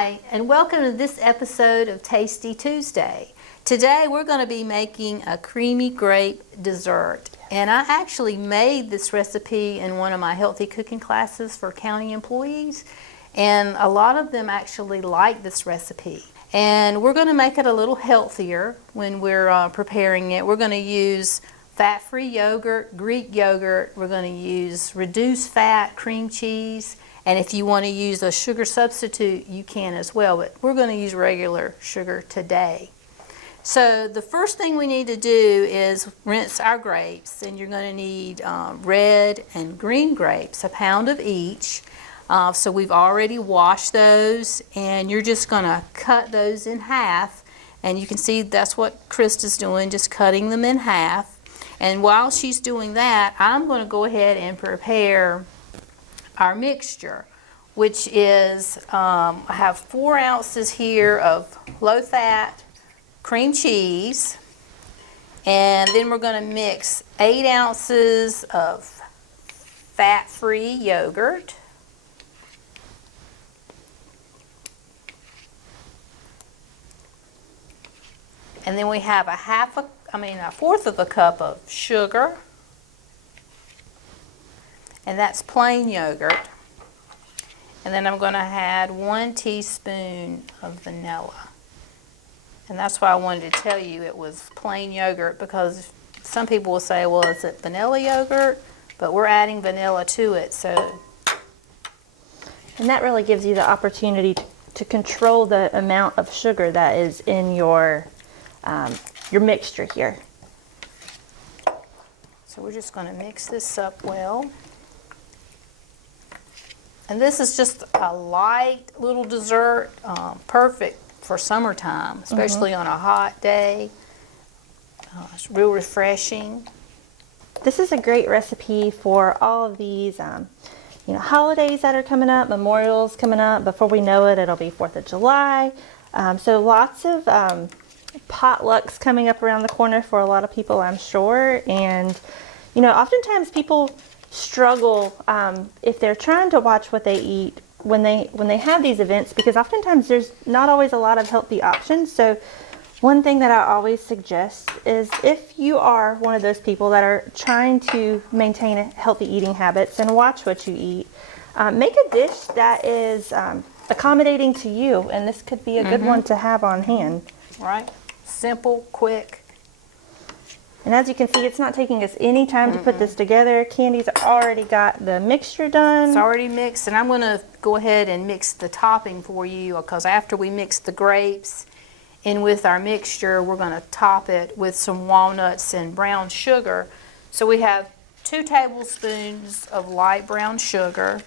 Hi, and welcome to this episode of Tasty Tuesday. Today we're going to be making a creamy grape dessert. And I actually made this recipe in one of my healthy cooking classes for county employees. And a lot of them actually like this recipe. And we're going to make it a little healthier when we're preparing it. We're going to use fat-free yogurt, Greek yogurt. We're going to use reduced fat cream cheese. And if you want to use a sugar substitute, you can as well. But we're going to use regular sugar today. So the first thing we need to do is rinse our grapes. And you're going to need red and green grapes, a pound of each. So we've already washed those. And you're just going to cut those in half. And you can see that's what Krista's doing, just cutting them in half. And while she's doing that, I'm going to go ahead and prepare our mixture, which is, I have 4 ounces here of low-fat cream cheese, and then we're going to mix 8 ounces of fat-free yogurt, and then we have a fourth of a cup of sugar. And that's plain yogurt. And then I'm going to add 1 teaspoon of vanilla. And that's why I wanted to tell you it was plain yogurt, because some people will say, well, is it vanilla yogurt? But we're adding vanilla to it. And that really gives you the opportunity to control the amount of sugar that is in your mixture here. So we're just going to mix this up well. And this is just a light little dessert, perfect for summertime, especially on a hot day. It's real refreshing. This is a great recipe for all of these holidays that are coming up, memorials coming up. Before we know it, it'll be 4th of July. So lots of potlucks coming up around the corner for a lot of people, I'm sure. And, oftentimes people struggle if they're trying to watch what they eat when they have these events, because oftentimes there's not always a lot of healthy options. So one thing that I always suggest is, if you are one of those people that are trying to maintain healthy eating habits and watch what you eat, make a dish that is accommodating to you, and this could be a good one to have on hand. Right, simple, quick. And as you can see, it's not taking us any time to put this together. Candy's already got the mixture done. It's already mixed, and I'm going to go ahead and mix the topping for you, because after we mix the grapes in with our mixture, we're going to top it with some walnuts and brown sugar. So we have 2 tablespoons of light brown sugar.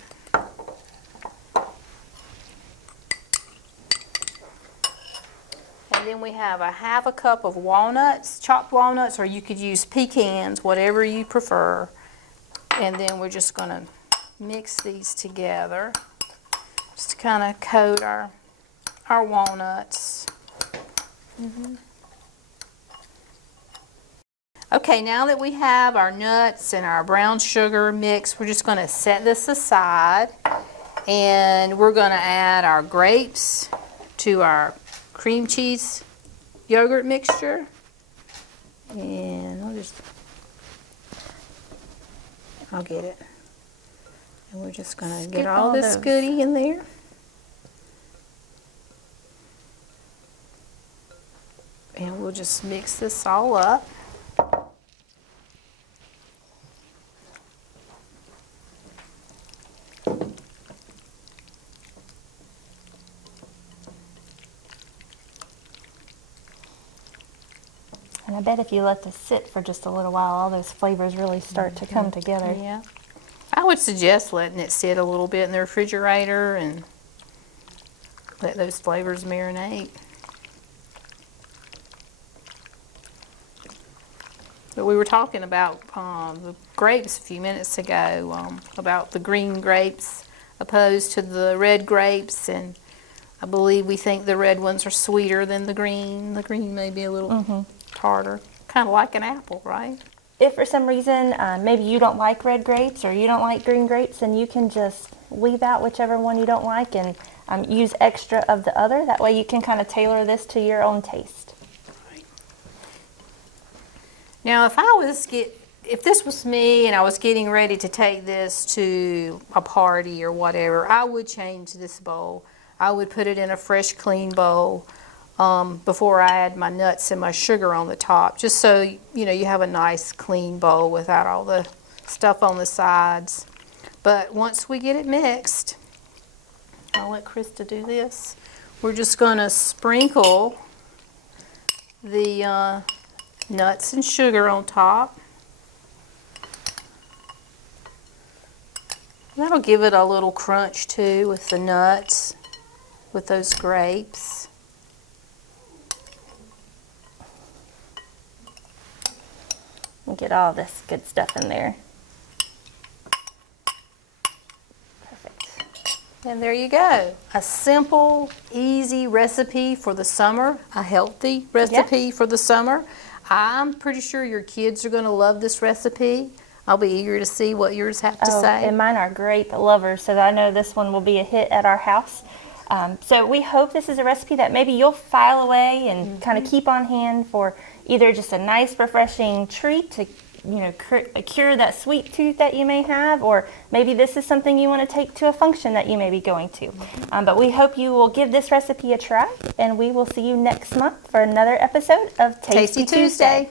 And then we have a half a cup of walnuts, chopped walnuts, or you could use pecans, whatever you prefer. And then we're just going to mix these together, just to kind of coat our walnuts. Okay, now that we have our nuts and our brown sugar mixed, we're just going to set this aside, and we're going to add our grapes to our cream cheese yogurt mixture. And I'll get it. And we're just going to get all this goodie in there. And we'll just mix this all up. And I bet if you let this sit for just a little while, all those flavors really start to come together. Yeah. I would suggest letting it sit a little bit in the refrigerator and let those flavors marinate. But we were talking about the grapes a few minutes ago, about the green grapes opposed to the red grapes, and I believe we think the red ones are sweeter than the green. The green may be a little tartar, kind of like an apple, right? If for some reason maybe you don't like red grapes or you don't like green grapes, then you can just leave out whichever one you don't like and use extra of the other. That way you can kind of tailor this to your own taste. Now, if this was me and I was getting ready to take this to a party or whatever, I would change this bowl. I would put it in a fresh, clean bowl before I add my nuts and my sugar on the top, just so you have a nice, clean bowl without all the stuff on the sides. But once we get it mixed, I'll let Krista do this. We're just going to sprinkle the nuts and sugar on top. That'll give it a little crunch too with the nuts, with those grapes. And get all this good stuff in there. Perfect. And there you go. A simple, easy recipe for the summer, a healthy recipe for the summer. I'm pretty sure your kids are going to love this recipe. I'll be eager to see what yours have to say. And mine are grape lovers, so I know this one will be a hit at our house. So we hope this is a recipe that maybe you'll file away and kind of keep on hand for either just a nice, refreshing treat to cure that sweet tooth that you may have, or maybe this is something you want to take to a function that you may be going to. But we hope you will give this recipe a try, and we will see you next month for another episode of Tasty Tuesday.